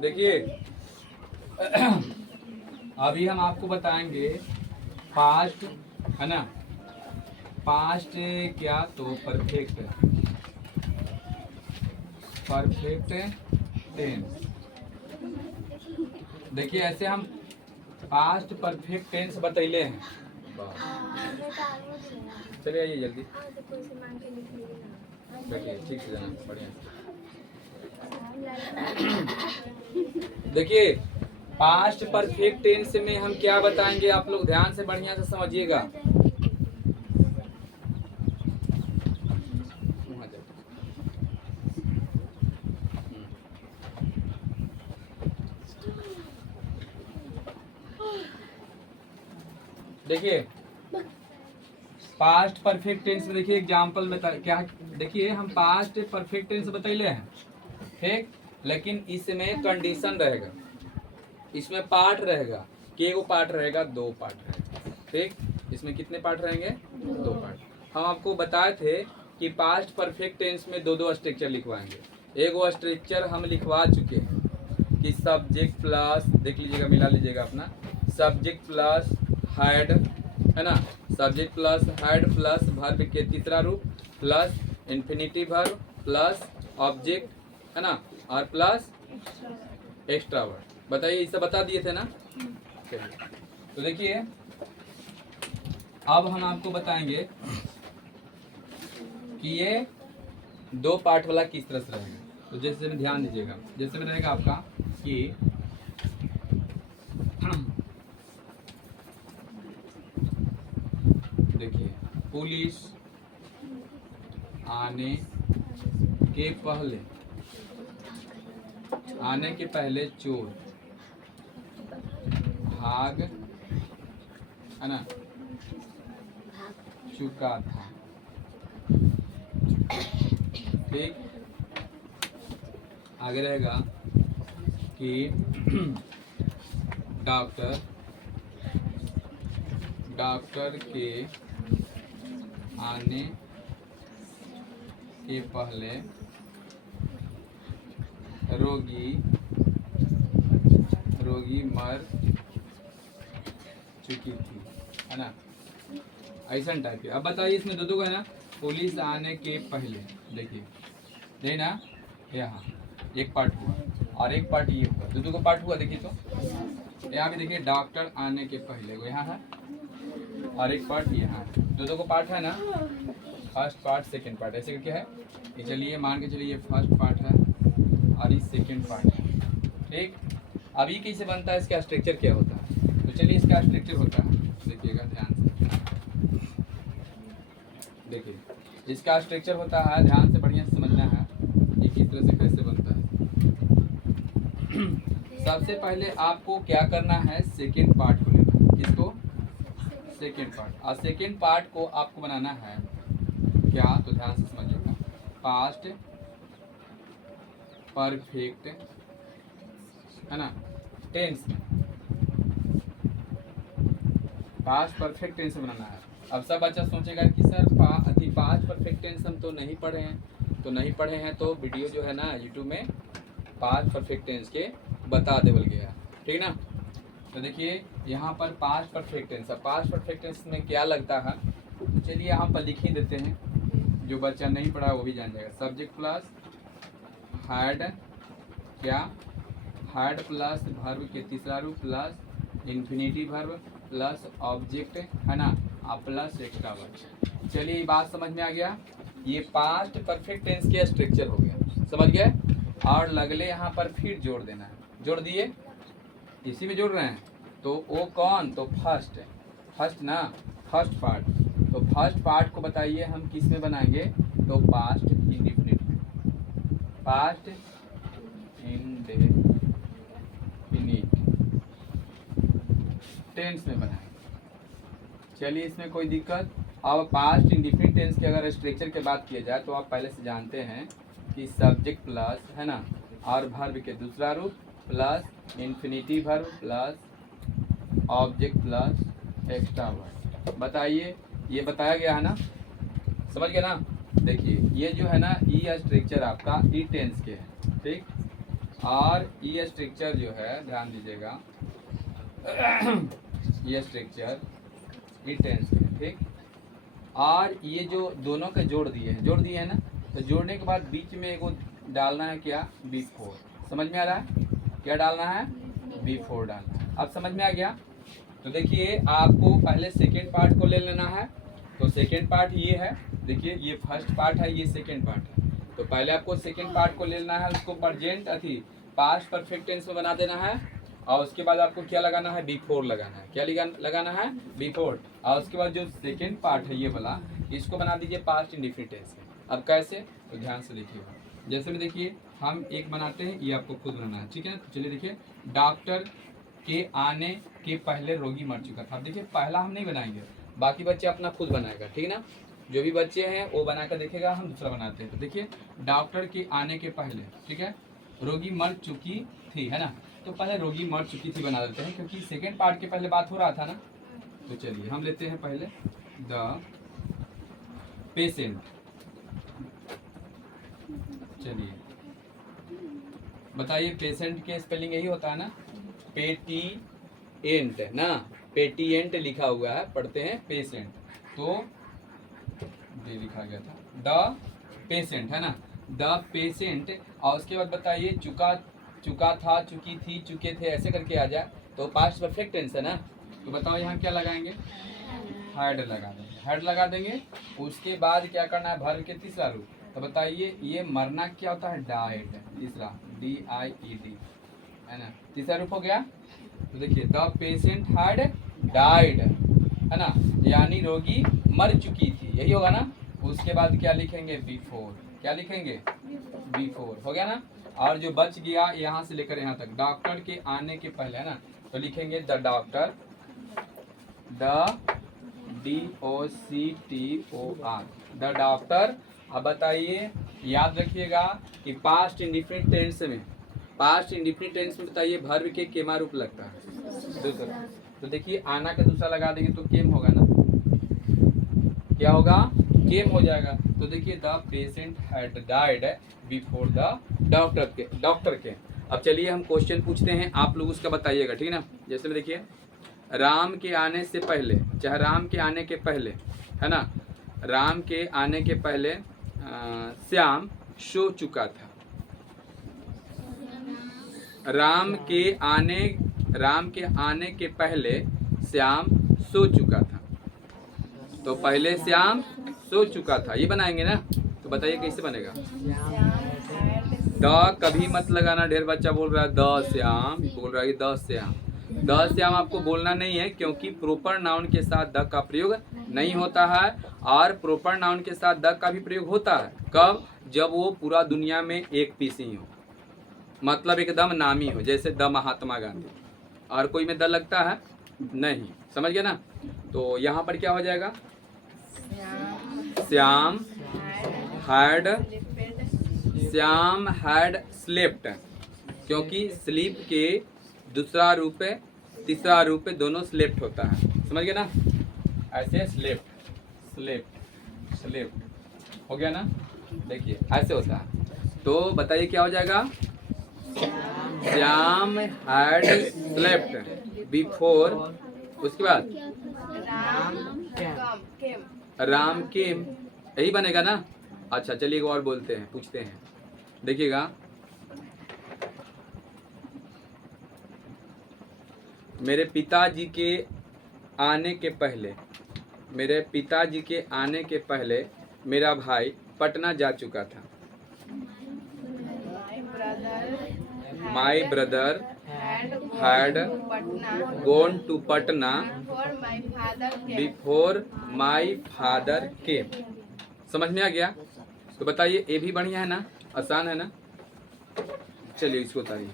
देखिए अभी हम आपको बताएंगे पास्ट, है ना। पास्ट क्या तो परफेक्ट, परफेक्ट टेंस। देखिए ऐसे हम पास्ट परफेक्ट टेंस बतैले हैं। चलिए आइए जल्दी बैठिए, ठीक से जाना, बढ़िया। देखिए पास्ट परफेक्ट टेंस में हम क्या बताएंगे, आप लोग ध्यान से बढ़िया से समझिएगा। देखिए पास्ट परफेक्ट टेंस में देखिए एग्जांपल में क्या, देखिए हम पास्ट परफेक्ट टेंस बतैले हैं, ठीक। लेकिन इसमें कंडीशन रहेगा, इसमें पार्ट रहेगा, केगो पार्ट रहेगा, 2 पार्ट रहेगा, ठीक। इसमें कितने पार्ट रहेंगे? 2 पार्ट। हम आपको बताए थे कि पास्ट परफेक्ट टेंस में 2 स्ट्रक्चर लिखवाएंगे। एगो स्ट्रक्चर हम लिखवा चुके हैं कि सब्जेक्ट प्लस, देख लीजिएगा, मिला लीजिएगा अपना, सब्जेक्ट प्लस हैड, है ना, subject plus had plus verb के तीसरा रूप plus infinitive verb plus object, है ना, और प्लस एक्स्ट्रा वर्ड। बताइए, इसे बता दिए थे ना। तो देखिए अब हम आपको बताएंगे कि ये 2 पार्ट वाला किस तरह से रहेगा। तो जैसे में ध्यान दीजिएगा, जैसे में रहेगा आपका कि देखिए पुलिस आने के पहले चोर भाग, है ना, चुका था, ठीक। आगे रहेगा कि डॉक्टर के आने के पहले रोगी मर चुकी थी, है ना, ऐसा टाइप के। अब बताइए इसमें दो का है ना, पुलिस आने के पहले, देखिए नहीं ना, यहाँ एक पार्ट हुआ और एक पार्ट ये हुआ, दो का पार्ट हुआ। देखिए तो यहाँ भी देखिए डॉक्टर आने के पहले वो यहाँ है और एक पार्ट यहाँ है, दो को पार्ट है ना, फर्स्ट पार्ट सेकंड पार्ट, ऐसे करके है कि चलिए मान के चलिए फर्स्ट पार्ट है और ये सेकंड पार्ट है, ठीक। अभी कैसे बनता है, इसका स्ट्रक्चर क्या होता है, तो चलिए इसका स्ट्रक्चर होता है, देखिएगा ध्यान से, देखिए इसका स्ट्रक्चर होता है, ध्यान से बढ़िया से समझना है ये किस तरह से कैसे बनता है। सबसे पहले आपको क्या करना है, सेकंड पार्ट को लेना, किसको, सेकंड पार्ट, और सेकंड पार्ट को आपको बनाना है क्या, तो ध्यान से समझिएगा, पास्ट परफेक्ट, है ना, टेंस, पास्ट परफेक्ट टेंस बनाना है। अब सब बच्चा सोचेगा कि सर पास्ट परफेक्ट टेंस हम तो नहीं पढ़े हैं, तो वीडियो जो है ना यूट्यूब में पास्ट परफेक्ट टेंस के बता देवल गया, ठीक ना। तो देखिए यहाँ पर past perfect tense, past perfect tense में क्या लगता है, चलिए यहाँ पर लिख ही देते हैं, जो बच्चा नहीं पढ़ा वो भी जान जाएगा। सब्जेक्ट प्लस हैड, क्या, हैड प्लस वर्ब के तीसरा रूप plus infinitive verb plus object, है ना, और प्लस एक्स्ट्रा वर्ब। चलिए बात समझ में आ गया, ये पास्ट परफेक्ट टेंस के स्ट्रक्चर हो गया, समझ गए। और लगले यहाँ पर फिर जोड़ देना है, जोड़ दिए, इसी में जोड़ रहे हैं, तो वो कौन, तो फर्स्ट ना, फर्स्ट पार्ट, तो फर्स्ट पार्ट को बताइए हम किस में बनाएंगे, तो पास्ट इंडेफिनिट में, पास्ट इंडेफिनिट टेंस में बनाएंगे। चलिए इसमें कोई दिक्कत। अब पास्ट इंडेफिनिट टेंस के अगर स्ट्रक्चर की बात किया जाए तो आप पहले से जानते हैं कि सब्जेक्ट प्लस, है ना, और वर्ब के दूसरा रूप plus infinitive verb plus object plus extra verb. बताइए, ये बताया गया है ना, समझ गए ना। देखिए ये जो है ना, ये स्ट्रक्चर आपका ई टेंस के है, ठीक। और ये स्ट्रक्चर जो है ध्यान दीजिएगा, ये स्ट्रक्चर ये टेंस के, ठीक। और ये जो दोनों का जोड़ दिए हैं ना, तो जोड़ने के बाद बीच में एक डालना है क्या, बिफोर। समझ में आ रहा है क्या डालना है, बिफोर डालना है। अब समझ में आ गया। तो देखिए आपको पहले सेकेंड पार्ट को ले लेना है। तो सेकेंड पार्ट ये है, देखिए ये फर्स्ट पार्ट है, ये सेकेंड पार्ट है। तो पहले आपको सेकेंड पार्ट को ले लेना है, उसको प्रेजेंट पास्ट परफेक्ट टेंस में बना देना है। और उसके बाद आपको क्या लगाना है, बिफोर लगाना है। क्या लगाना है, बिफोर। और उसके बाद जो सेकेंड पार्ट है ये वाला, इसको बना दीजिए पास्ट इंडेफिनिट टेंस में। अब कैसे, तो ध्यान से देखिएगा। जैसे में देखिए हम एक बनाते हैं, ये आपको खुद बनाना है, ठीक है। तो चलिए देखिए, डॉक्टर के आने के पहले रोगी मर चुका था। देखिए पहला हम नहीं बनाएंगे, बाकी बच्चे अपना खुद बनाएगा, ठीक है ना। जो भी बच्चे हैं वो बनाकर देखेगा, हम दूसरा बनाते हैं। तो देखिए डॉक्टर के आने के पहले, ठीक है, रोगी मर चुकी थी, है ना। तो पहले रोगी मर चुकी थी बना देते हैं, क्योंकि सेकेंड पार्ट के पहले बात हो रहा था ना। तो चलिए हम लेते हैं पहले द पेशेंट। चलिए बताइए, पेशेंट के स्पेलिंग यही होता है ना, पेटीएंट ना, पेटीएंट लिखा हुआ है, पढ़ते हैं पेशेंट। तो ये लिखा गया था द पेशेंट, है ना, द पेशेंट। और उसके बाद बताइए चुका था, चुकी थी, चुके थे, ऐसे करके आ जाए तो पास्ट परफेक्ट टेंस है ना। तो बताओ यहाँ क्या लगाएंगे, हैड लगा देंगे, हैड लगा देंगे। उसके बाद क्या करना है, भर के तीसरा रूप। तो बताइए ये मरना क्या होता है, डाइड, तीसरा DIED, है ना, तीसरा रूप हो गया। तो देखिए द पेशेंट हैड डाइड, है ना, यानी रोगी मर चुकी थी, यही होगा ना। उसके बाद क्या लिखेंगे, बिफोर। क्या लिखेंगे, बिफोर, हो गया ना। और जो बच गया यहाँ से लेकर यहाँ तक, डॉक्टर के आने के पहले, है ना, तो लिखेंगे the doctor, the DOCTOR, the doctor. अब बताइए, याद रखिएगा कि पास्ट इंडिफिनिट टेंस में, पास्ट इंडिफिनिट टेंस में बताइए वर्ब के केमा रूप लगता है, दूसरा। तो देखिए आना का दूसरा लगा देंगे तो केम होगा ना, क्या होगा, केम हो जाएगा। तो देखिए the patient had died before the doctor के। अब चलिए हम क्वेश्चन पूछते हैं, आप लोग उसका बताइएगा, ठीक है ना। जैसे में देखिए, राम के आने से पहले, चाहे राम के आने के पहले, है ना, राम के आने के पहले श्याम सो चुका था। राम के आने के पहले श्याम सो चुका था। तो पहले श्याम सो चुका था, ये बनाएंगे ना। तो बताइए कैसे बनेगा, द कभी मत लगाना, ढेर बच्चा बोल रहा है द श्याम, बोल रहा है द श्याम। द श्याम आपको बोलना नहीं है, क्योंकि प्रॉपर नाउन के साथ द का प्रयोग नहीं होता है। और प्रॉपर नाउन के साथ द का भी प्रयोग होता है, कब, जब वो पूरा दुनिया में एक पीस ही हो, मतलब एकदम नामी हो, जैसे द महात्मा गांधी। और कोई में द लगता है नहीं, समझ गए ना। तो यहाँ पर क्या हो जाएगा, श्याम हैड स्लेप्ट, क्योंकि स्लीप के दूसरा रूप है, तीसरा रूप है, दोनों स्लेप्ट होता है, समझ गए ना। ऐसे स्लेप्ट हो गया ना, देखिए ऐसे होता है। तो बताइए क्या हो जाएगा, श्याम हैड स्लेप्ट बिफोर, उसके बाद राम केम, यही बनेगा ना। अच्छा चलिए एक और बोलते हैं, पूछते हैं, देखिएगा, मेरे पिताजी के आने के पहले मेरा भाई पटना जा चुका था। My brother had gone to Patna before my father came. समझ में आ गया। तो बताइए ये भी बढ़िया है ना, आसान है ना। चलिए इसको बताइए।